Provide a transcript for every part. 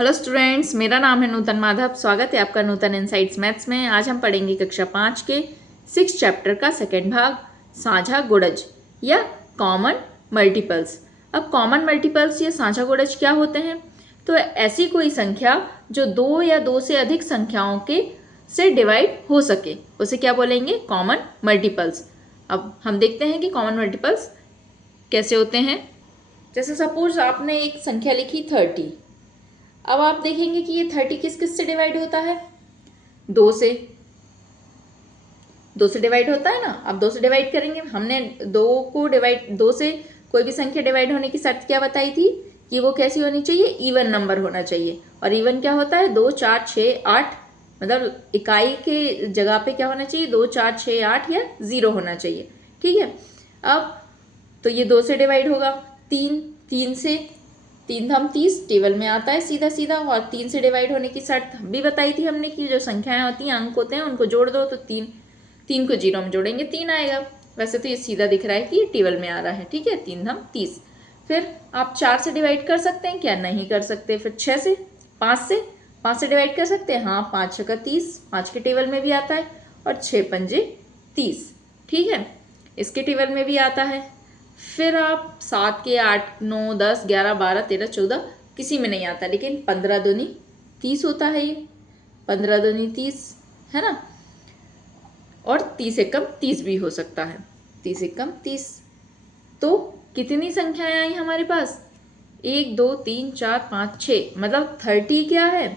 Hello students, मेरा नाम है नूतन माधव। स्वागत है आपका नूतन इनसाइट्स मैथ्स में। आज हम पढ़ेंगे कक्षा 5 के 6 चैप्टर का सेकेंड भाग, साझा गुणज या कॉमन मल्टीपल्स। अब कॉमन मल्टीपल्स या साझा गुणज क्या होते हैं? तो ऐसी कोई संख्या जो दो या दो से अधिक संख्याओं के से डिवाइड हो सके, उसे क्या बोलेंगे? Common multiples. अब हम देखते हैं कि कॉमन मल्टीपल्स कैसे होते हैं। जैसे सपोज आपने एक संख्या लिखी 30। अब आप देखेंगे कि ये 30 किस किस से डिवाइड होता है? दो से। दो से डिवाइड होता है ना। अब दो से डिवाइड करेंगे, हमने दो से कोई भी संख्या डिवाइड होने की शर्त क्या बताई थी कि वो कैसी होनी चाहिए? इवन नंबर होना चाहिए। और इवन क्या होता है? 2, 4, 6, 8, मतलब इकाई के जगह पे क्या होना चाहिए? 2, 4, 6, 8 या 0 होना चाहिए। ठीक है। अब तो ये 2 से डिवाइड होगा। 3 से, 3 × 30 टेबल में आता है सीधा सीधा। और 3 से डिवाइड होने की शर्त भी बताई थी हमने कि जो संख्याएं होती हैं, अंक होते हैं, उनको जोड़ दो तो 3 को 0 में जोड़ेंगे 3 आएगा। वैसे तो ये सीधा दिख रहा है कि ये टेबल में आ रहा है। ठीक है, 3 × 30। फिर आप 4 से डिवाइड कर सकते हैं क्या? नहीं कर सकते। फिर 6 से, 5 से डिवाइड कर सकते हैं। हाँ, 5 × 30, 5 के टेबल में भी आता है। और 6 × 5 = 30। ठीक है, इसके टेबल में भी आता है। फिर आप 7 के, 8, 9, 10, 11, 12, 13, 14 किसी में नहीं आता, लेकिन 15 दूनी 30 होता है। ये 15 दूनी 30 है ना। और 30 एकम 30 भी हो सकता है। 30 एकम 30। तो कितनी संख्याएं आई हमारे पास? 1, 2, 3, 4, 5, 6, मतलब 30 क्या है?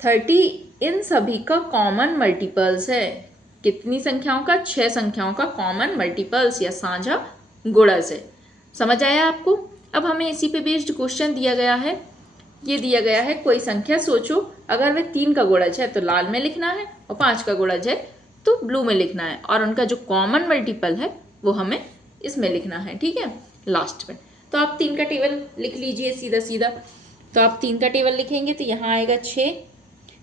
30 इन सभी का कॉमन मल्टीपल्स है। कितनी संख्याओं का? 6 संख्याओं का कॉमन मल्टीपल्स या साझा गुणज है। समझ आया आपको? अब हमें इसी पे बेस्ड क्वेश्चन दिया गया है। ये दिया गया है, कोई संख्या सोचो, अगर वे 3 का गुणज है तो लाल में लिखना है, और 5 का गुणज है तो ब्लू में लिखना है, और उनका जो कॉमन मल्टीपल है वो हमें इसमें लिखना है। ठीक है, लास्ट में। तो आप 3 का टेबल लिख लीजिए सीधा सीधा। तो आप 3 का टेबल लिखेंगे तो यहाँ आएगा 6,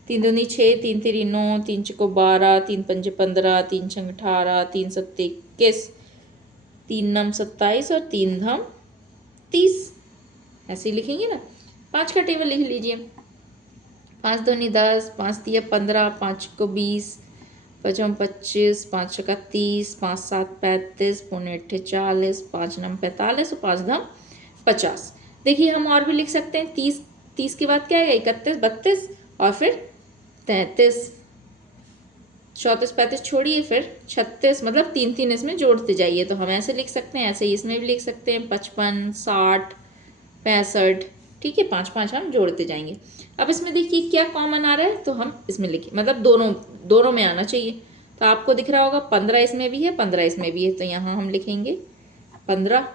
3 दूनी 6, 3 3 9, 3 6 12, 3 5 15, 3 6 18, 3 7 21, 3 9 27 और 3 धम 30। ऐसे ही लिखेंगे ना। 5 का टेबल लिख लीजिए। 5 दूनी 10, 5 तिया 15, 5 को 20, 5 25, 5 छक्का 30, 5 7 35, पौने 8 40, 5 9 45 और 5 धम 50। देखिए, हम और भी लिख सकते हैं। 30 के बाद क्या है? 31, 32 और फिर 33, 34, 35 छोड़िए, फिर 36, मतलब 3 3 इसमें जोड़ते जाइए। तो हम ऐसे लिख सकते हैं, ऐसे ही इसमें भी लिख सकते हैं। 55, 60, 65। ठीक है, 5 5 हम जोड़ते जाएंगे। अब इसमें देखिए क्या कॉमन आ रहा है, तो हम इसमें लिखें, मतलब दोनों में आना चाहिए। तो आपको दिख रहा होगा 15 इसमें भी है, 15 इसमें भी है, तो यहाँ हम लिखेंगे 15।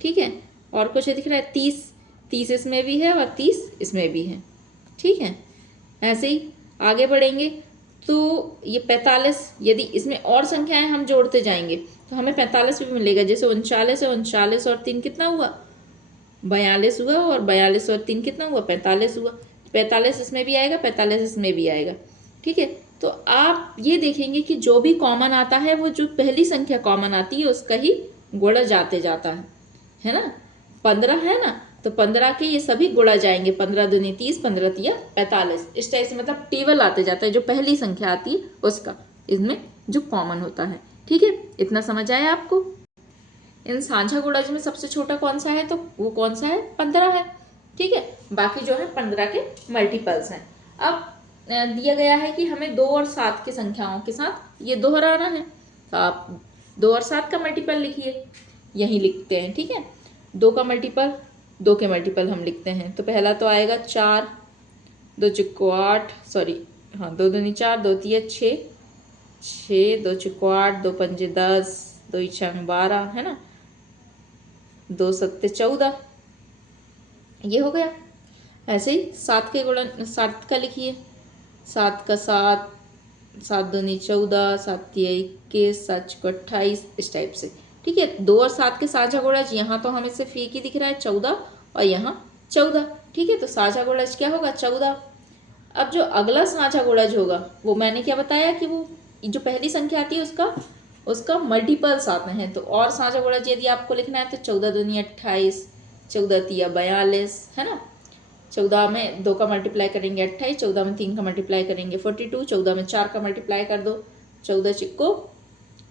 ठीक है, और कुछ दिख रहा है? 30 इसमें भी है और 30 इसमें भी है। ठीक है, ऐसे ही आगे बढ़ेंगे तो ये 45, यदि इसमें और संख्याएं हम जोड़ते जाएंगे तो हमें 45 भी मिलेगा। जैसे 39 है, 39 और 3 कितना हुआ? 42 हुआ। और 42 और 3 कितना हुआ? 45 हुआ। 45 इसमें भी आएगा, 45 इसमें भी आएगा। ठीक है, तो आप ये देखेंगे कि जो भी कॉमन आता है, वो जो पहली संख्या कॉमन आती है उसका ही गुणा जाते जाता है ना। 15 है ना, तो 15 के ये सभी गुणा जाएंगे। 15 दूनी 30, 15 तिया 45। इस टाइप से मतलब टेबल आते जाता है, जो पहली संख्या आती है उसका इसमें जो कॉमन होता है। ठीक है, इतना समझ आया आपको? इन साझा गुणज में सबसे छोटा कौन सा है? तो वो कौन सा है? 15 है। ठीक है, बाकी जो है 15 के मल्टीपल्स हैं। अब दिया गया है कि हमें 2 और 7 की संख्याओं के साथ ये दोहराना है। तो आप 2 और 7 का मल्टीपल लिखिए, यही लिखते हैं। ठीक है, 2 का मल्टीपल, 2 के मल्टीपल हम लिखते हैं। तो पहला तो आएगा 4, 2 चुक्को 8, सॉरी, हाँ, 2 दूनी 4, 2 तिया 6, 6, 2 चुक्को 8, 2 पंजे 10, 2 छंग 12, है ना, 2 सत्ते 14, ये हो गया। ऐसे ही 7 के गुणन, 7 का लिखिए। 7 का 7, 7 दूनी 14, 7 तिया 21, 7 चौको 28, इस टाइप से। ठीक है, 2 और 7 के साझा गुणज यहाँ तो हमें सिर्फ एक ही दिख रहा है 14, और यहाँ 14। ठीक है, तो साझा गुणज क्या होगा? 14। अब जो अगला साझा गुणज होगा वो मैंने क्या बताया कि वो जो पहली संख्या आती है उसका मल्टीपल्स आते हैं। तो और साझा गुणज यदि आपको लिखना है तो 14 दूनी 28, 14 तिया 42, है ना, 14 में 2 का मल्टीप्लाई करेंगे 28, 14 में 3 का मल्टीप्लाई करेंगे 42, 14 में 4 का मल्टीप्लाई कर दो 14 चिक्को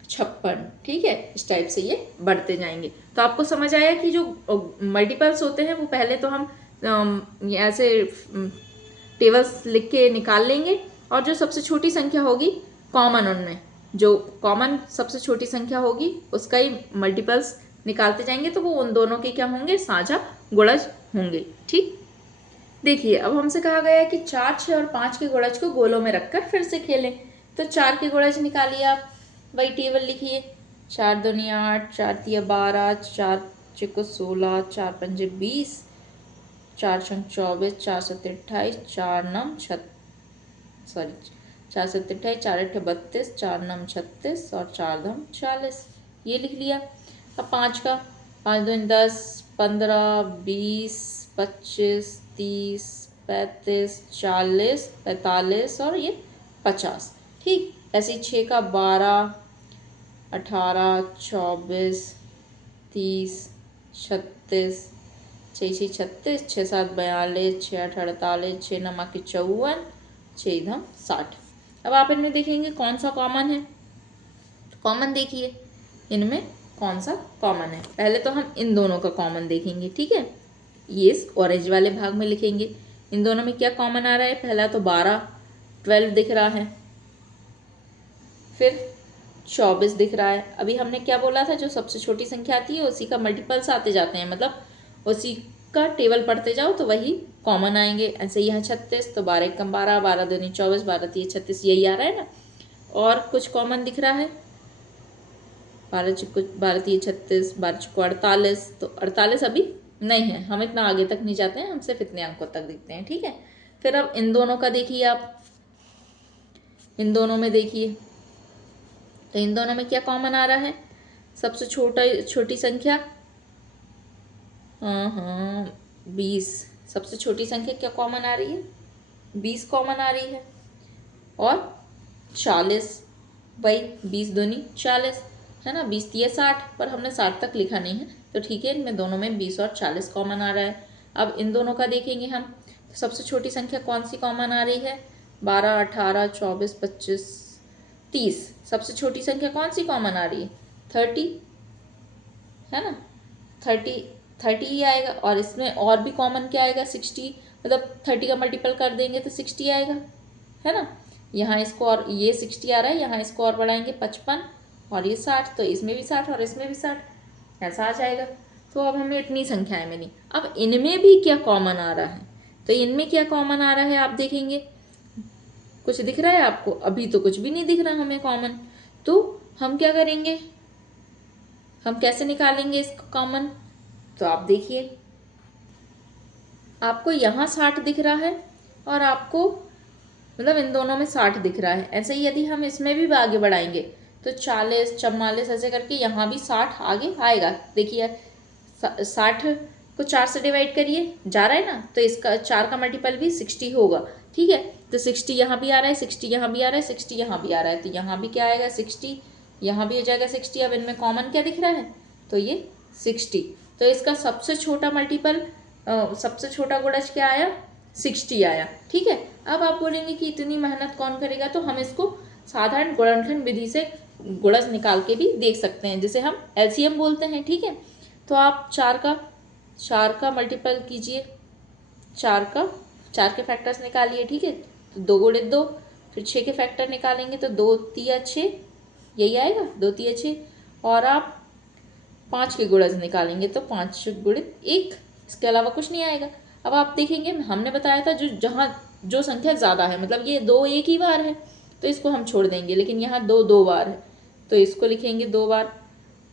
56। ठीक है, इस टाइप से ये बढ़ते जाएंगे। तो आपको समझ आया कि जो मल्टीपल्स होते हैं वो पहले तो हम ऐसे टेबल्स लिख के निकाल लेंगे, और जो सबसे छोटी संख्या होगी कॉमन, उनमें जो कॉमन सबसे छोटी संख्या होगी उसका ही मल्टीपल्स निकालते जाएंगे, तो वो उन दोनों के क्या होंगे, साझा गुणज होंगे। ठीक, देखिए अब हमसे कहा गया है कि 4, 6 और 5 के गुणज को गोलों में रखकर फिर से खेलें। तो 4 के गुणज निकालिए आप, वही टेबल लिखिए। 4 दूनी 8, 4 तिया 12, 4 चिको 16, 4 पंजे 20, 4 छंग 24, 4 सत्ते 28, 4 नम 4 सत्ते 28, 4 अट्ठे 32, 4 नम 36 और 4 धम 40, ये लिख लिया। अब 5 का, 5 दूनी 10, 15, 20, 25, 30, 35, 40, 45 और ये 50। ठीक, ऐसे 6 का 12, 18, 24, 30, 36, 6 36, 6 7 42, 6 8 48, 6 9 54, 6 धम 60। अब आप इनमें देखेंगे कौन सा कॉमन है। कॉमन देखिए इनमें कौन सा कॉमन है। पहले तो हम इन दोनों का कॉमन देखेंगे। ठीक है, ये इस ऑरेंज वाले भाग में लिखेंगे। इन दोनों में क्या कॉमन आ रहा है। पहला तो 12, 12 दिख रहा है, फिर 24 दिख रहा है। अभी हमने क्या बोला था, जो सबसे छोटी संख्या आती है उसी का मल्टीपल्स आते जाते हैं, मतलब उसी का टेबल पढ़ते जाओ तो वही कॉमन आएंगे। ऐसे यहाँ 36, तो 12 कम 12, 12 दूनी 24, 12 तिये 36, यही आ रहा है ना। और कुछ कॉमन दिख रहा है, 12 चिक्को 12 तिये 36, 12 चिक्को 48, तो 48 अभी नहीं है, हम इतना आगे तक नहीं जाते हैं, हम सिर्फ इतने अंकों तक देखते हैं। ठीक है, फिर अब इन दोनों का देखिए आप, इन दोनों में देखिए तो इन दोनों में क्या कॉमन आ रहा है। सबसे छोटी संख्या, हाँ 20, सबसे छोटी संख्या क्या कॉमन आ रही है, 20 कॉमन आ रही है। और 40, वही 20 दूनी 40 है ना, 20 तिये 60, पर हमने 60 तक लिखा नहीं है, तो ठीक है, इनमें दोनों में 20 और 40 कॉमन आ रहा है। अब इन दोनों का देखेंगे हम, तो सबसे छोटी संख्या कौन सी कॉमन आ रही है, 12, 18, 24, 25, 30। सबसे छोटी संख्या कौन सी कॉमन आ रही है, 30 है ना, 30 ही आएगा। और इसमें और भी कॉमन क्या आएगा, 60, मतलब 30 का मल्टीपल कर देंगे तो 60 आएगा, है ना। यहाँ इसको, और ये 60 आ रहा है, यहाँ इसको और बढ़ाएंगे 55, और ये 60, तो इसमें भी 60 और इसमें भी 60, ऐसा आ जाएगा। तो अब हमें इतनी संख्याएं मिली। अब इनमें भी क्या कॉमन आ रहा है, तो इनमें क्या कॉमन आ रहा है आप देखेंगे, कुछ दिख रहा है आपको, अभी तो कुछ भी नहीं दिख रहा हमें कॉमन। तो हम क्या करेंगे, हम कैसे निकालेंगे इसका कॉमन। तो आप देखिए, आपको यहाँ 60 दिख रहा है और आपको, मतलब इन दोनों में 60 दिख रहा है। ऐसे ही यदि हम इसमें भी आगे बढ़ाएंगे तो 40, 44 ऐसे करके यहाँ भी 60 आगे आएगा। देखिए 60 को 4 से डिवाइड करिए, जा रहा है ना, तो इसका 4 का मल्टीपल भी 60 होगा। ठीक है, तो 60 यहाँ भी आ रहा है, 60 यहाँ भी आ रहा है, 60 यहाँ भी आ रहा है, तो यहाँ भी क्या आएगा 60, यहाँ भी हो जाएगा 60। अब इनमें कॉमन क्या दिख रहा है, तो ये 60। तो इसका सबसे छोटा मल्टीपल, सबसे छोटा गुणज क्या आया, 60 आया। ठीक है, अब आप बोलेंगे कि इतनी मेहनत कौन करेगा, तो हम इसको साधारण गुणनखंड विधि से गुणज निकाल के भी देख सकते हैं, जिसे हम एलसीएम बोलते हैं। ठीक है, तो आप 4 का मल्टीपल कीजिए, 4 के फैक्टर्स निकालिए। ठीक है, तो 2 गुणित 2, फिर 6 के फैक्टर निकालेंगे तो 2 तिया 6, यही आएगा 2 तिया 6। और आप 5 के गुणज निकालेंगे तो 5 गुणित 1, इसके अलावा कुछ नहीं आएगा। अब आप देखेंगे, हमने बताया था जहाँ जो संख्या ज़्यादा है, मतलब ये 2 एक ही बार है तो इसको हम छोड़ देंगे, लेकिन यहाँ 2 2 बार है तो इसको लिखेंगे 2 बार।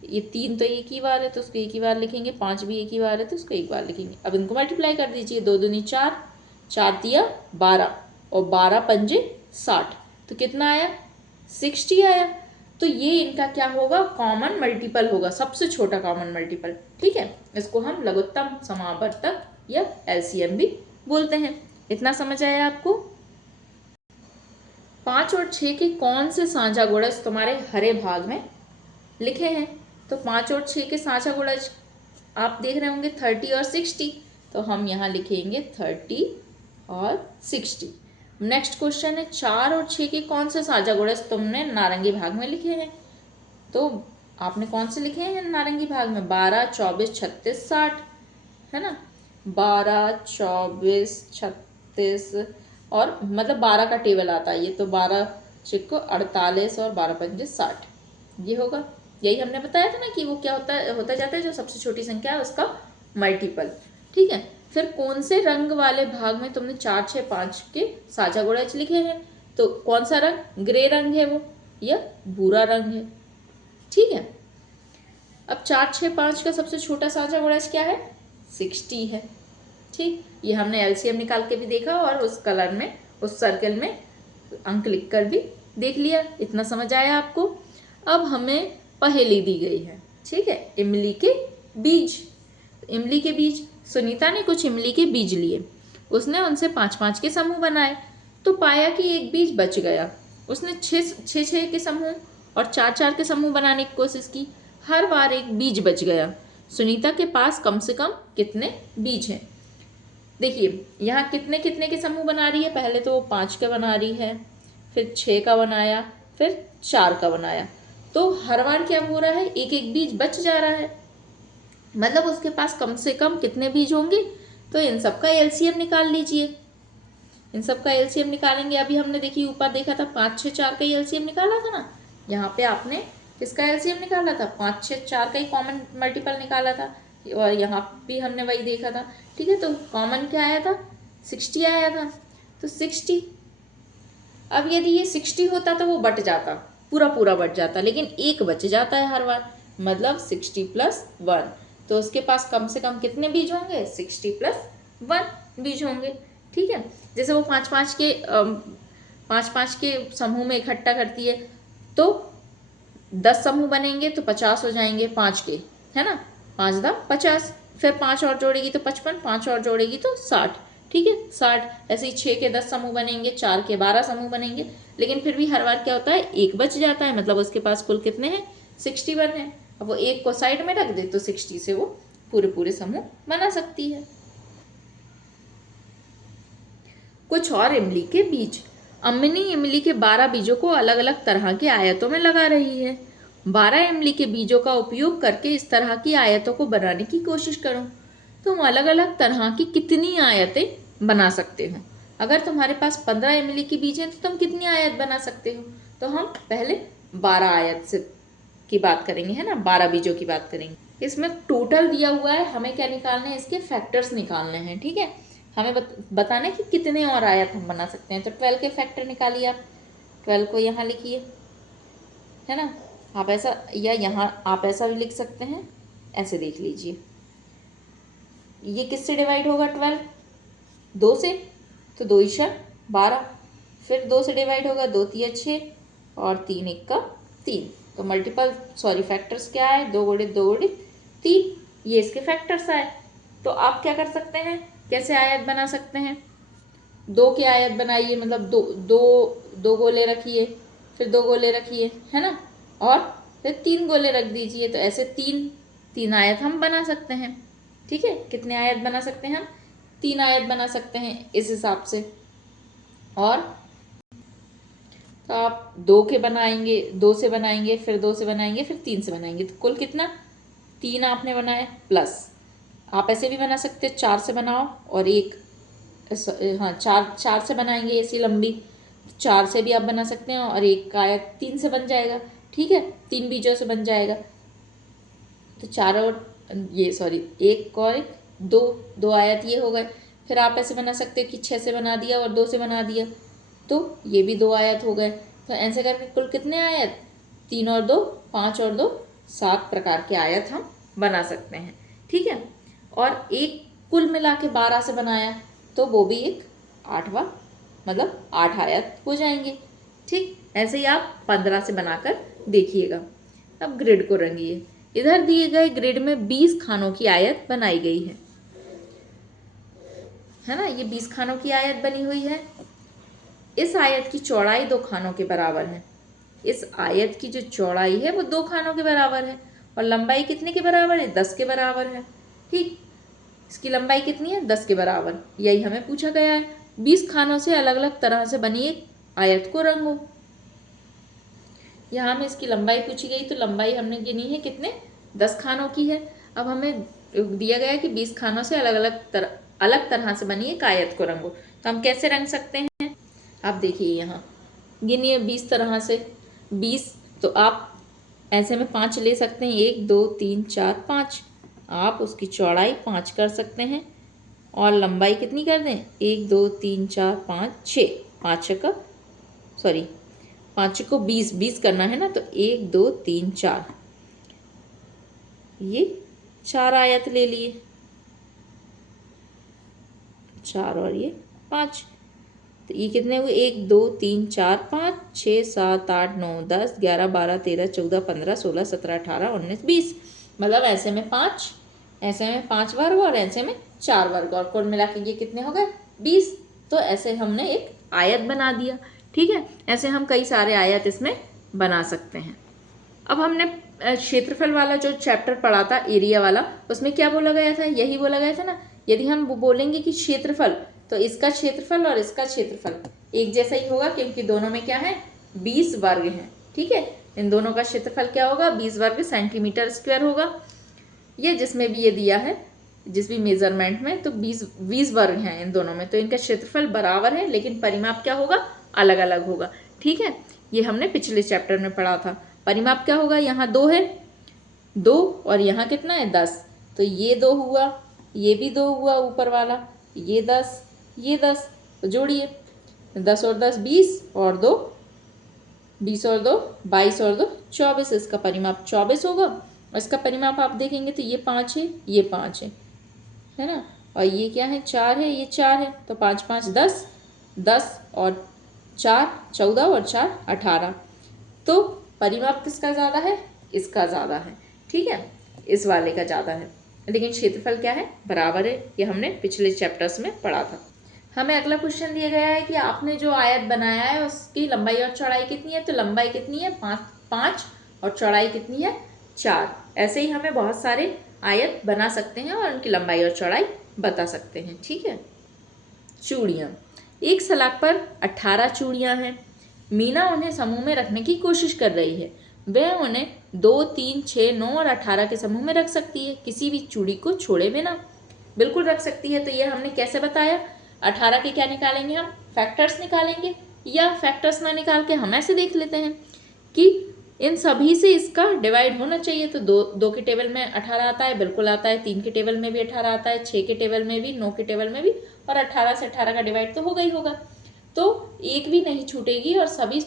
ये 3 तो एक ही बार है तो उसको एक ही बार लिखेंगे, 5 भी एक ही बार है तो उसको एक बार लिखेंगे। अब इनको मल्टीप्लाई कर दीजिए, 2 दूनी 4, 4 तिया 12 और 12 पंजे 60, तो कितना आया 60 आया। तो ये इनका क्या होगा, कॉमन मल्टीपल होगा, सबसे छोटा कॉमन मल्टीपल। ठीक है, इसको हम लघुत्तम समावर्तक या एलसीएम भी बोलते हैं। इतना समझ आया आपको। 5 और 6 के कौन से साझा गुणज तुम्हारे हरे भाग में लिखे हैं। तो 5 और 6 के साझा गुणज आप देख रहे होंगे 30 और 60। तो हम यहाँ लिखेंगे 30 और 60। नेक्स्ट क्वेश्चन है 4 और 6 के कौन से साझा गुणज तुमने नारंगी भाग में लिखे हैं। तो आपने कौन से लिखे हैं नारंगी भाग में? 12, 24, 36, 60, है ना। 12, 24, 36 और मतलब 12 का टेबल आता है ये, तो 12 चिक्को 48 और 12 पंजे 60, ये होगा। यही हमने बताया था ना कि वो क्या होता जाता है जो सबसे छोटी संख्या है उसका मल्टीपल। ठीक है, फिर कौन से रंग वाले भाग में तुमने 4, 6, 5 के साझा गुणज लिखे हैं? तो कौन सा रंग? ग्रे रंग है वो या भूरा रंग है। ठीक है, अब 4, 6, 5 का सबसे छोटा साझा गुणज क्या है? 60 है। ठीक, ये हमने एलसीएम निकाल के भी देखा और उस कलर में, उस सर्कल में अंक लिखकर भी देख लिया। इतना समझ आया आपको? अब हमें पहेली दी गई है। ठीक है, इमली के बीज। इमली के बीज, सुनीता ने कुछ इमली के बीज लिए, उसने उनसे 5-5 के समूह बनाए, तो पाया कि एक बीज बच गया। उसने 6-6 के समूह और 4-4 के समूह बनाने की कोशिश की, हर बार एक बीज बच गया। सुनीता के पास कम से कम कितने बीज हैं? देखिए यहाँ कितने कितने के समूह बना रही है। पहले तो वो 5 का बना रही है, फिर 6 का बनाया, फिर 4 का बनाया, तो हर बार क्या हो रहा है? एक एक बीज बच जा रहा है। मतलब उसके पास कम से कम कितने बीज होंगे? तो इन सब का एलसीएम निकाल लीजिए। इन सब का एलसीएम निकालेंगे। अभी हमने देखिए ऊपर देखा था 5, 6, 4 का ही एलसीएम निकाला था ना। यहाँ पे आपने किसका एलसीएम निकाला था? 5, 6, 4 का ही कॉमन मल्टीपल निकाला था, और यहाँ भी हमने वही देखा था। ठीक है, तो कॉमन क्या आया था? 60 आया था, तो 60। अब यदि ये 60 होता तो वो बट जाता, पूरा पूरा बट जाता, लेकिन एक बच जाता है हर बार, मतलब 60 + 1, तो उसके पास कम से कम कितने बीज होंगे? 60 + 1 बीज होंगे। ठीक है, जैसे वो 5-5 के समूह में इकट्ठा करती है, तो 10 समूह बनेंगे तो 50 हो जाएंगे 5 के, है ना। 5 × 50, फिर 5 और जोड़ेगी तो 55, 5 और जोड़ेगी तो 60। ठीक है, 60। ऐसे ही 6 के 10 समूह बनेंगे, 4 के 12 समूह बनेंगे, लेकिन फिर भी हर बार क्या होता है? एक बच जाता है, मतलब उसके पास कुल कितने हैं? 61 है। अब वो एक को साइड में रख दे तो 60 से वो पूरे पूरे समूह बना सकती है। कुछ और इमली के बीज। अम्मिनी इमली के 12 बीजों को अलग अलग तरह के आयतों में लगा रही है। 12 इमली के बीजों का उपयोग करके इस तरह की आयतों को बनाने की कोशिश करो। तुम अलग अलग तरह की कितनी आयतें बना सकते हो? अगर तुम्हारे पास 15 इमली के बीज हैं तो तुम कितनी आयत बना सकते हो? तो हम पहले 12 आयत से की बात करेंगे, है ना, 12 बीजों की बात करेंगे। इसमें टोटल दिया हुआ है, हमें क्या निकालना है? इसके फैक्टर्स निकालने हैं। ठीक है, हमें बताना है कि कितने और आयत हम बना सकते हैं। तो 12 के फैक्टर निकालिए आप। 12 को यहाँ लिखिए, है ना। आप ऐसा, या यहाँ आप ऐसा भी लिख सकते हैं, ऐसे देख लीजिए। ये किससे डिवाइड होगा 12? 2 से, तो 2 × 12। फिर 2 से डिवाइड होगा, 2 × 3 = 6 और 3 × 1 = 3। तो मल्टीपल फैक्टर्स क्या है? 2 × 2 × 3, ये इसके फैक्टर्स आए। तो आप क्या कर सकते हैं? कैसे आयत बना सकते हैं? 2 के आयत बनाइए, मतलब दो गोले रखिए, फिर 2 गोले रखिए, है ना, और फिर 3 गोले रख दीजिए, तो ऐसे 3 आयत हम बना सकते हैं। ठीक है, कितने आयत बना सकते हैं हम? 3 आयत बना सकते हैं इस हिसाब से। और तो आप 2 के बनाएंगे, 2 से बनाएंगे, फिर 2 से बनाएंगे, फिर 3 से बनाएंगे, तो कुल कितना? 3 आपने बनाया, प्लस आप ऐसे भी बना सकते हैं, 4 से बनाओ और एक, हाँ, 4 से बनाएंगे ऐसी लंबी, 4 से भी आप बना सकते हैं, और एक का आयत 3 से बन जाएगा। ठीक है, 3 बीजों से बन जाएगा, तो 4 और ये सॉरी, एक और एक, 2 आयत ये हो गए। फिर आप ऐसे बना सकते हैं कि 6 से बना दिया और 2 से बना दिया, तो ये भी 2 आयत हो गए। तो ऐसे करके कुल कितने आयत? 3 और 2 5 और 2 7 प्रकार के आयत हम बना सकते हैं। ठीक है, और एक कुल मिला के 12 से बनाया तो वो भी एक 8वां, मतलब 8 आयत हो जाएंगे। ठीक, ऐसे ही आप 15 से बनाकर देखिएगा। अब ग्रिड को रंगिए। इधर दिए गए ग्रिड में 20 खानों की आयत बनाई गई है ना। ये 20 खानों की आयत बनी हुई है। इस आयत की चौड़ाई 2 खानों के बराबर है। इस आयत की जो चौड़ाई है वो 2 खानों के बराबर है, और लंबाई कितने के बराबर है? 10 के बराबर है। ठीक, इसकी लंबाई कितनी है? 10 के बराबर। यही हमें पूछा गया है। 20 खानों से अलग अलग तरह से बनी एक आयत को रंगो। यहाँ हमें इसकी लंबाई पूछी गई, तो लंबाई हमने गिनी है कितने? 10 खानों की है। अब हमें दिया गया है कि 20 खानों से अलग तरह से बनी एक आयत को रंगो। तो हम कैसे रंग सकते हैं? आप देखिए, यहाँ गिनिए 20 तरह से। 20 तो आप ऐसे में 5 ले सकते हैं, 1 2 3 4 5। आप उसकी चौड़ाई 5 कर सकते हैं और लंबाई कितनी कर दें? 1 2 3 4 5 6। 5 को 20 करना है ना, तो 1 2 3 4, ये 4 आयत ले लिए, 4 और ये 5। तो ये कितने हुए? 1 2 3 4 5 6 7 8 9 10 11 12 13 14 15 16 17 18 19 20। मतलब ऐसे में 5, ऐसे में 5 वर्ग और ऐसे में 4 वर्ग, और कुल मिला के ये कितने हो गए? 20। तो ऐसे हमने एक आयत बना दिया। ठीक है, ऐसे हम कई सारे आयत इसमें बना सकते हैं। अब हमने क्षेत्रफल वाला जो चैप्टर पढ़ा था, एरिया वाला, उसमें क्या बोला गया था? यही बोला गया था ना, यदि हम बोलेंगे कि क्षेत्रफल, तो इसका क्षेत्रफल और इसका क्षेत्रफल एक जैसा ही होगा, क्योंकि दोनों में क्या है? 20 वर्ग हैं। ठीक है, इन दोनों का क्षेत्रफल क्या होगा? 20 वर्ग सेंटीमीटर स्क्वायर होगा। ये जिसमें भी ये दिया है, जिस भी मेजरमेंट में, तो 20 वर्ग हैं इन दोनों में, तो इनका क्षेत्रफल बराबर है, लेकिन परिमाप क्या होगा? अलग अलग होगा। ठीक है, ये हमने पिछले चैप्टर में पढ़ा था। परिमाप क्या होगा? यहाँ 2 है, 2, और यहाँ कितना है? 10। तो ये 2 हुआ, ये भी 2 हुआ ऊपर वाला, ये 10, ये 10। तो जोड़िए, 10 और 10 20, और 2 20 और 2 22 और 2 24। इसका परिमाप 24 होगा। और इसका परिमाप आप देखेंगे तो ये 5 है, ये 5 है ना, और ये क्या है? 4 है, ये 4 है। तो 5 5 10, 10 और 4 14, और 4 18। तो परिमाप किसका ज़्यादा है? इसका ज़्यादा है। ठीक है, इस वाले का ज़्यादा है, लेकिन क्षेत्रफल क्या है? बराबर है। ये हमने पिछले चैप्टर्स में पढ़ा था। हमें अगला क्वेश्चन दिया गया है कि आपने जो आयत बनाया है उसकी लंबाई और चौड़ाई कितनी है? तो लंबाई कितनी है? 5 और चौड़ाई कितनी है? 4। ऐसे ही हमें बहुत सारे आयत बना सकते हैं और उनकी लंबाई और चौड़ाई बता सकते हैं। ठीक है, चूड़ियाँ। एक सलाख पर 18 चूड़ियाँ हैं। मीना उन्हें समूह में रखने की कोशिश कर रही है। वह उन्हें 2 3 6 9 और 18 के समूह में रख सकती है, किसी भी चूड़ी को छोड़े बिना। बिल्कुल रख सकती है। तो ये हमने कैसे बताया? 18 के क्या निकालेंगे? हम फैक्टर्स निकालेंगे, या फैक्टर्स ना निकाल के हम ऐसे देख लेते हैं कि इन सभी से इसका डिवाइड होना चाहिए। तो 2 के टेबल में 18 आता है, बिल्कुल आता है। 3 के टेबल में भी 18 आता है, 6 के टेबल में भी, 9 के टेबल में भी, और 18 से 18 का डिवाइड तो होगा ही होगा। तो एक भी नहीं छूटेगी और सभी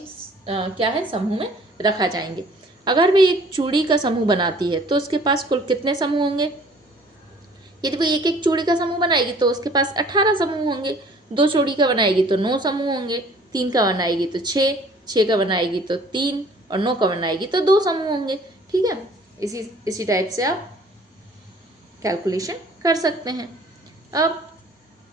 क्या है? समूह में रखा जाएंगे। अगर वे एक चूड़ी का समूह बनाती है तो उसके पास कुल कितने समूह होंगे? यदि वो एक एक चूड़ी का समूह बनाएगी तो उसके पास 18 समूह होंगे। 2 चूड़ी का बनाएगी तो 9 समूह होंगे। 3 का बनाएगी तो 6, 6 का बनाएगी तो 3, और 9 का बनाएगी तो 2 समूह होंगे। ठीक है, इसी टाइप से आप कैलकुलेशन कर सकते हैं। अब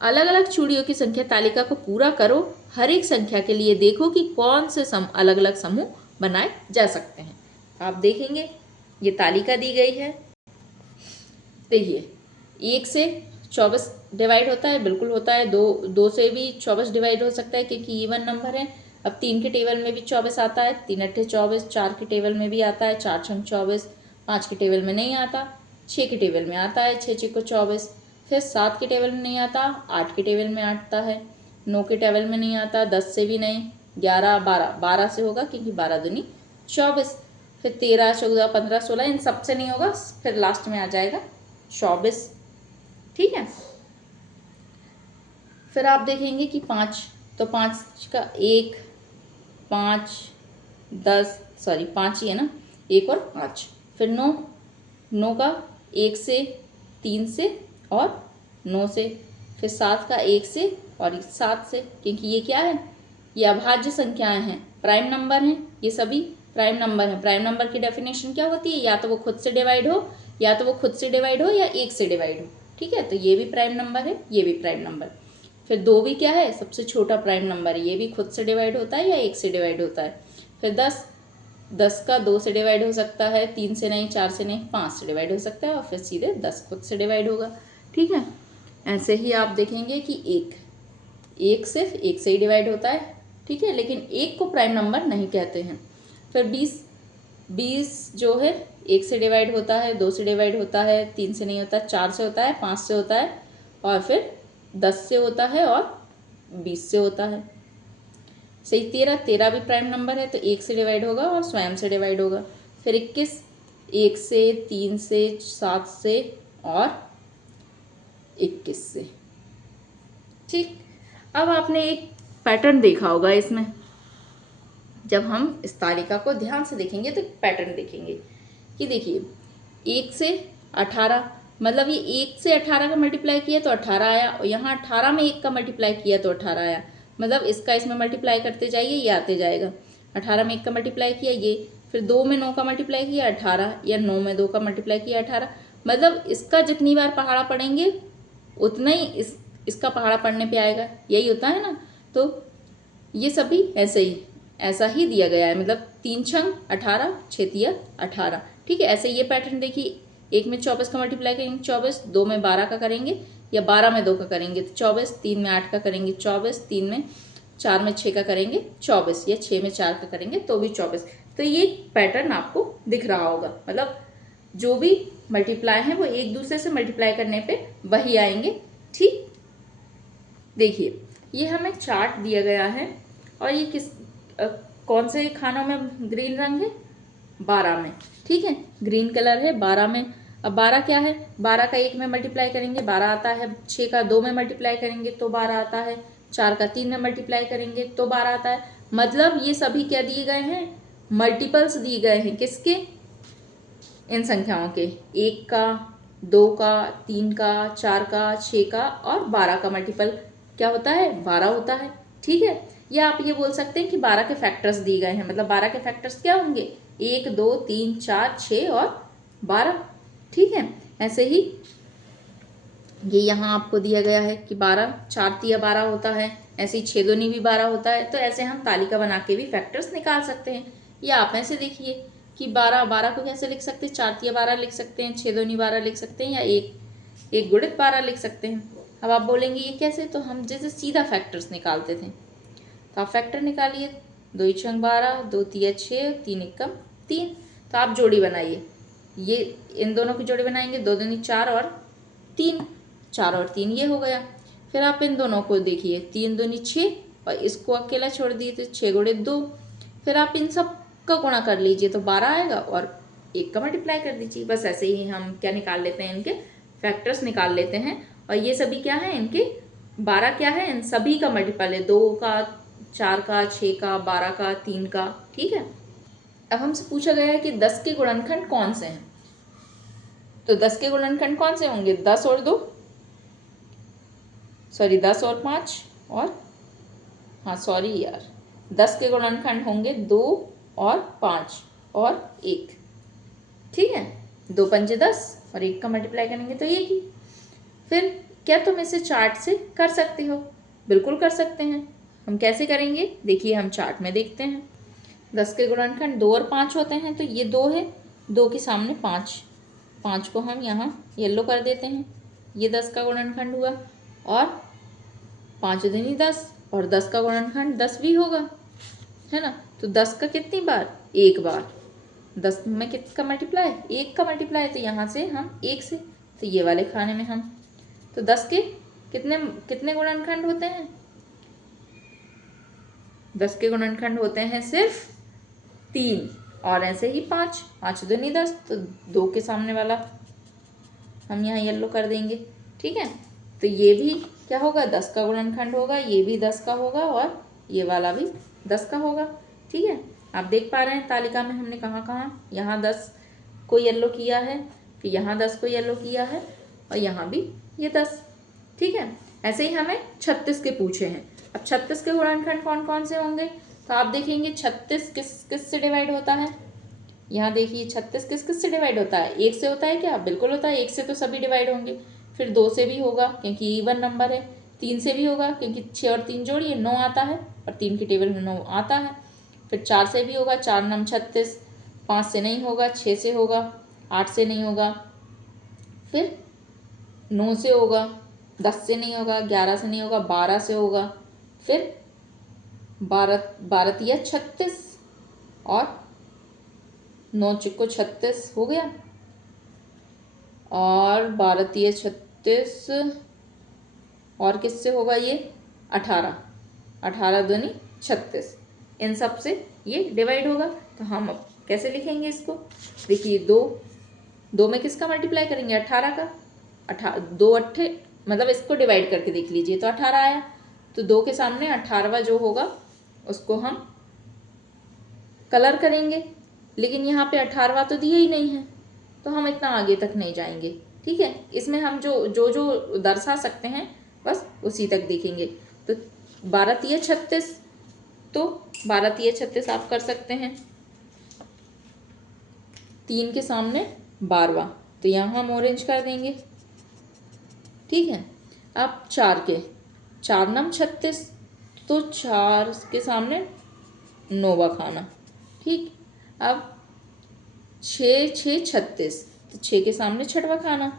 अलग अलग चूड़ियों की संख्या तालिका को पूरा करो। हर एक संख्या के लिए देखो कि कौन से अलग अलग समूह बनाए जा सकते हैं। आप देखेंगे ये तालिका दी गई है। देखिए, 1 से 24 डिवाइड होता है, बिल्कुल होता है। 2 से भी 24 डिवाइड हो सकता है, क्योंकि इवन नंबर है। अब 3 के टेबल में भी 24 आता है, 3 अट्ठे 24। 4 के टेबल में भी आता है, 4 छंग 24। 5 के टेबल में नहीं आता, 6 के टेबल में आता है, 6 6 को 24। फिर 7 के टेबल में नहीं आता, 8 के टेबल में आता है, 9 के टेबल में नहीं आता, 10 से भी नहीं, 11 12, 12 से होगा क्योंकि 12 दूनी 24। फिर 13 14 15 16, इन सब से नहीं होगा। फिर लास्ट में आ जाएगा 24। ठीक है, फिर आप देखेंगे कि 5, तो 5 का 1 5 10, सॉरी 5 ही है ना, 1 और 5। फिर 9, 9 का 1 से, 3 से और 9 से। फिर 7 का 1 से और 7 से, क्योंकि ये क्या है? ये अभाज्य संख्याएं हैं, प्राइम नंबर हैं, ये सभी प्राइम नंबर हैं। प्राइम नंबर की डेफिनेशन क्या होती है? या तो वो खुद से डिवाइड हो, या तो वो खुद से डिवाइड हो, या 1 से डिवाइड हो। ठीक है, तो ये भी प्राइम नंबर है, ये भी प्राइम नंबर। फिर 2 भी क्या है? सबसे छोटा प्राइम नंबर है, ये भी खुद से डिवाइड होता है या 1 से डिवाइड होता है। फिर 10 का 2 से डिवाइड हो सकता है, 3 से नहीं, 4 से नहीं, 5 से डिवाइड हो सकता है, और फिर सीधे 10 खुद से डिवाइड होगा। ठीक है, ऐसे ही आप देखेंगे कि एक सिर्फ एक से ही डिवाइड होता है, ठीक है, लेकिन एक को प्राइम नंबर नहीं कहते हैं। फिर 20 जो है एक से डिवाइड होता है, 2 से डिवाइड होता है, 3 से नहीं होता, 4 से होता है, 5 से होता है, और फिर 10 से होता है और 20 से होता है। सही, 13 भी प्राइम नंबर है तो एक से डिवाइड होगा और स्वयं से डिवाइड होगा। फिर 21 1 से, 3 से, 7 से और 21 से। ठीक, अब आपने एक पैटर्न देखा होगा इसमें। जब हम इस तालिका को ध्यान से देखेंगे तो पैटर्न देखेंगे कि देखिए 1 से 18, मतलब ये 1 से 18 का मल्टीप्लाई किया तो 18 आया, और यहाँ 18 में 1 का मल्टीप्लाई किया तो 18 आया। मतलब इसका इसमें मल्टीप्लाई करते जाइए, ये आते जाएगा। 18 में 1 का मल्टीप्लाई किया ये, फिर 2 में 9 का मल्टीप्लाई किया 18, या 9 में 2 का मल्टीप्लाई किया 18। मतलब इसका जितनी बार पहाड़ा पढ़ेंगे उतना ही इसका पहाड़ा पढ़ने पे आएगा, यही होता है ना। तो ये सभी ऐसा ही दिया गया है, मतलब 3 छंग 18, 6 तिया 18। ठीक है, ऐसे ये पैटर्न देखिए, 1 में 24 का मल्टीप्लाई करेंगे 24, 2 में 12 का करेंगे, या 12 में 2 का करेंगे तो 24, 3 में 8 का करेंगे 24, 3 में 4 में 6 का करेंगे 24, या 6 में 4 का करेंगे तो भी 24। तो ये पैटर्न आपको दिख रहा होगा, मतलब जो भी मल्टीप्लाई हैं वो एक दूसरे से मल्टीप्लाई करने पे वही आएंगे। ठीक, देखिए ये हमें चार्ट दिया गया है, और ये कौन से खानों में ग्रीन रंग है? 12 में। ठीक है, ग्रीन कलर है 12 में। अब 12 क्या है? 12 का 1 में मल्टीप्लाई करेंगे 12 आता है, 6 का 2 में मल्टीप्लाई करेंगे तो 12 आता है, 4 का 3 में मल्टीप्लाई करेंगे तो 12 आता है। मतलब ये सभी क्या दिए गए हैं? मल्टीपल्स दिए गए हैं, किसके? इन संख्याओं के, 1 का, 2 का, 3 का, 4 का, 6 का और 12 का मल्टीपल क्या होता है? 12 होता है। ठीक है, या आप ये बोल सकते हैं कि 12 के फैक्टर्स दिए गए हैं, मतलब 12 के फैक्टर्स क्या होंगे? 1, 2, 3, 4, 6 और 12। ठीक है, ऐसे ही ये यहाँ आपको दिया गया है कि 12, 4 तिया 12 होता है, ऐसे ही 6 दूनी भी 12 होता है। तो ऐसे हम तालिका बना के भी फैक्टर्स निकाल सकते हैं। या आप ऐसे देखिए कि 12 को कैसे लिख सकते हैं? 4 तिया 12 लिख सकते हैं, 6 दूनी 12 लिख सकते हैं, या एक गुणित 12 लिख सकते हैं। अब आप बोलेंगे ये कैसे? तो हम जैसे सीधा फैक्टर्स निकालते थे, तो आप फैक्टर निकालिए, 2 छंग 12, 2 तिया 6, 3 एकम 3। तो आप जोड़ी बनाइए, ये इन दोनों की जोड़ी बनाएंगे, 2 दूनी 4 और 3, 4 और 3 ये हो गया। फिर आप इन दोनों को देखिए, 3 दूनी 6 और इसको अकेला छोड़ दिए तो 6 गुणे 2। फिर आप इन सब का गुणा कर लीजिए तो 12 आएगा, और 1 का मल्टीप्लाई कर दीजिए। बस ऐसे ही हम क्या निकाल लेते हैं? इनके फैक्टर्स निकाल लेते हैं। और ये सभी क्या है? इनके 12 क्या है? इन सभी का मल्टीपल है, 2 का, 4 का, 6 का, 12 का, 3 का। ठीक है, अब हमसे पूछा गया है कि 10 के गुणनखंड कौन से हैं। तो 10 के गुणनखंड कौन से होंगे? 10 और 2, सॉरी 10 और 5, और हाँ सॉरी यार, 10 के गुणनखंड होंगे 2 और 5 और 1। ठीक है, 2 पंजे 10 और 1 का मल्टीप्लाई करेंगे तो 1 ही। फिर क्या तुम इसे चार्ट से कर सकते हो? बिल्कुल कर सकते हैं। हम कैसे करेंगे? देखिए हम चार्ट में देखते हैं। 10 के गुणनखंड 2 और 5 होते हैं, तो ये 2 है, 2 के सामने 5 को हम यहाँ येलो कर देते हैं। ये 10 का गुणनखंड हुआ, और 5 दूनी 10, और 10 का गुणनखंड 10 भी होगा, है ना। तो 10 का कितनी बार? एक बार। 10 में किसका मल्टीप्लाई? 1 का मल्टीप्लाई, तो यहाँ से हम 1 से, तो ये वाले खाने में हम, तो 10 के कितने कितने गुणनखंड होते हैं? 10 के गुणनखंड होते हैं सिर्फ 3, और ऐसे ही 5 दूनी 10, तो 2 के सामने वाला हम यहाँ येलो कर देंगे। ठीक है, तो ये भी क्या होगा? 10 का गुणनखंड होगा, ये भी 10 का होगा, और ये वाला भी 10 का होगा। ठीक है, आप देख पा रहे हैं तालिका में हमने कहाँ कहाँ यहाँ 10 को येलो किया है, फिर यहाँ 10 को येलो किया है, और यहाँ भी ये 10। ठीक है, ऐसे ही हमें 36 के पूछे हैं। अब 36 के गुणनखंड कौन कौन से होंगे? तो आप देखेंगे 36 किस से डिवाइड होता है? यहाँ देखिए 36 किस से डिवाइड होता है? 1 से होता है क्या? बिल्कुल होता है, 1 से तो सभी डिवाइड होंगे। फिर 2 से भी होगा क्योंकि इवन नंबर है, 3 से भी होगा क्योंकि 6 और 3 जोड़िए 9 आता है, और 3 की टेबल में 9 आता है। फिर 4 से भी होगा, 4 9 36, 5 से नहीं होगा, 6 से होगा, 8 से नहीं होगा, फिर 9 से होगा, 10 से नहीं होगा, 11 से नहीं होगा, 12 से होगा, फिर 12 तिया 36 और 9 चिक्को 36 हो गया, और 12 तिया 36 और किससे होगा ये 18, 18 दूनी 36, इन सब से ये डिवाइड होगा। तो हम अब कैसे लिखेंगे इसको? देखिए दो में किसका मल्टीप्लाई करेंगे? 18 का। 2 अट्ठे मतलब इसको डिवाइड करके देख लीजिए तो 18 आया, तो 2 के सामने 18वां जो होगा उसको हम कलर करेंगे, लेकिन यहाँ पे 18वां तो दिया ही नहीं है, तो हम इतना आगे तक नहीं जाएंगे। ठीक है, इसमें हम जो दर्शा सकते हैं बस उसी तक देखेंगे। तो 12 तिया 36, तो 12 तिया 36 आप कर सकते हैं, 3 के सामने 12वां, तो यहाँ हम ऑरेंज कर देंगे। ठीक है, अब 4 नम 36, तो 4 के सामने 9वां खाना। ठीक, अब 6 6 36, तो 6 के सामने 6वां खाना,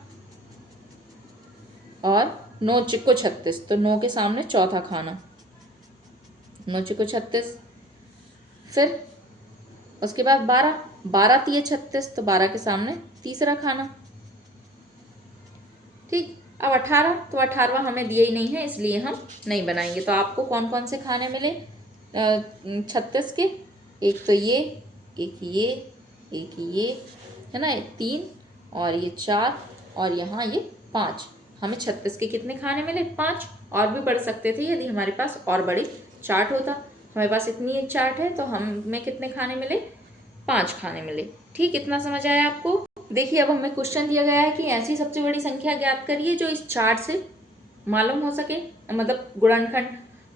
और 9 चिक्को 36, तो 9 के सामने 4था खाना, 9 चिक्को 36। फिर उसके बाद 12 तिया 36, तो 12 के सामने तीसरा खाना। ठीक, अब 18, तो 18वां हमें दिया ही नहीं है इसलिए हम नहीं बनाएंगे। तो आपको कौन कौन से खाने मिले 36 के? एक तो ये, एक ये है ना, 3 और ये 4 और यहाँ ये 5। हमें 36 के कितने खाने मिले? 5। और भी बढ़ सकते थे यदि हमारे पास और बड़ी चार्ट होता। हमारे पास इतनी एक चार्ट है तो हमें कितने खाने मिले? 5 खाने मिले। ठीक, इतना समझ आया आपको? देखिए, अब हमें क्वेश्चन दिया गया है कि ऐसी सबसे बड़ी संख्या ज्ञात करिए जो इस चार्ट से मालूम हो सके, मतलब गुणनखंड।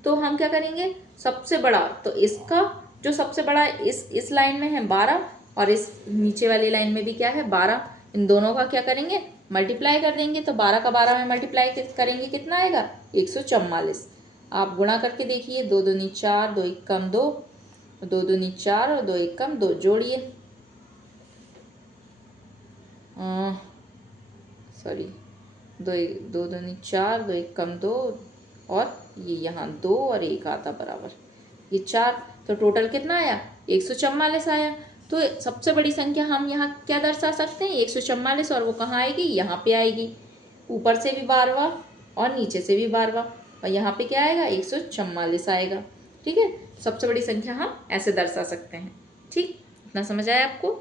तो हम क्या करेंगे? सबसे बड़ा, तो इसका जो सबसे बड़ा इस लाइन में है 12, और इस नीचे वाली लाइन में भी क्या है 12, इन दोनों का क्या करेंगे? मल्टीप्लाई कर देंगे। तो 12 का 12 में मल्टीप्लाई करेंगे, कितना आएगा? 144। आप गुणा करके देखिए, 2 दूनी 4, 2 एकम 2, 2 दूनी 4 और 2 एकम 2, जोड़िए, सॉरी, 2 दूनी 4, 2 एकम 2, और ये यहाँ 2 और 1 आता बराबर, ये 4, तो टोटल कितना आया? 144 आया। तो सबसे बड़ी संख्या हम यहाँ क्या दर्शा सकते हैं? 144, और वो कहाँ आएगी? यहाँ पे आएगी, ऊपर से भी 12वां और नीचे से भी 12वां, और यहाँ पे क्या आएगा? 144 आएगा। ठीक है, सबसे बड़ी संख्या हम ऐसे दर्शा सकते हैं। ठीक, इतना समझ आया आपको?